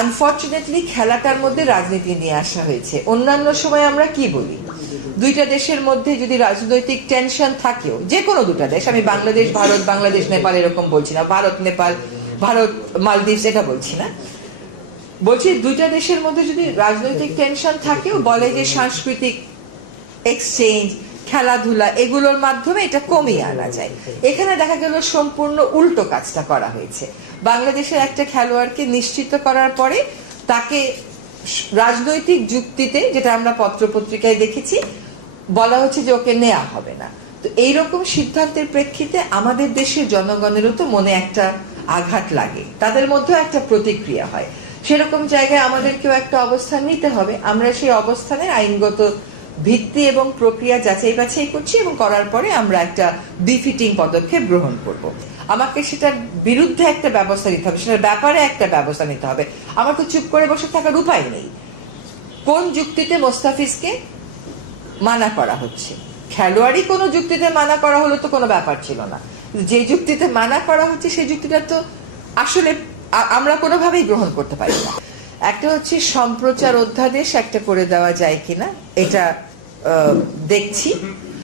Unfortunately খেলাটার মধ্যে রাজনীতি নিয়ে আসা হয়েছে। অন্যান্য সময় আমরা কি বলি, দুইটা দেশের মধ্যে যদি রাজনৈতিক টেনশন থাকেও, যে কোনো দুটা দেশ, আমি বাংলাদেশ ভারত, বাংলাদেশ নেপাল এরকম বলছি না, ভারত নেপাল, ভারত মালদ্বীপ এটা বলছি না, বলছি দুইটা দেশের মধ্যে যদি রাজনৈতিক টেনশন থাকেও বলে যে সাংস্কৃতিক এক্সচেঞ্জ, খেলাধুলা এগুলোর মাধ্যমে এটা কমিয়ে আনা যায়। এখানে দেখা গেল সম্পূর্ণ উল্টো কাজটা করা হয়েছে। বাংলাদেশের একটা খেলোয়াড়কে নিশ্চিত করার পরে তাকে রাজনৈতিক যুক্তিতে, যেটা আমরা পত্রপত্রিকায় দেখেছি, বলা হচ্ছে যে ওকে নেওয়া হবে না। তো এইরকম সিদ্ধান্তের প্রেক্ষিতে আমাদের দেশের জনগণেরও তো মনে একটা আঘাত লাগে, তাদের মধ্যেও একটা প্রতিক্রিয়া হয়। সেরকম জায়গায় আমাদেরকেও একটা অবস্থান নিতে হবে। আমরা সেই অবস্থানের আইনগত ভিত্তি এবং প্রক্রিয়া যাচাই বাছাই করছি এবং করার পরে আমরা একটা বিফিটিং পদক্ষেপ গ্রহণ করব। আমাকে সেটার বিরুদ্ধে একটা ব্যবস্থা নিতে হবে, সেটার ব্যাপারে একটা ব্যবস্থা নিতে হবে। আমার তো চুপ করে বসে থাকার উপায় নেই। কোন যুক্তিতে মোস্তাফিজকে মানা করা হচ্ছে? খেলোয়াড়ই কোনো যুক্তিতে মানা করা হলো তো কোনো ব্যাপার ছিল না। যে যুক্তিতে মানা করা হচ্ছে সেই যুক্তিটা তো আসলে আমরা কোনোভাবেই গ্রহণ করতে পারি না। একটা হচ্ছে সম্প্রচার অধ্যাদেশ একটা করে দেওয়া যায় কিনা, এটা দেখছি।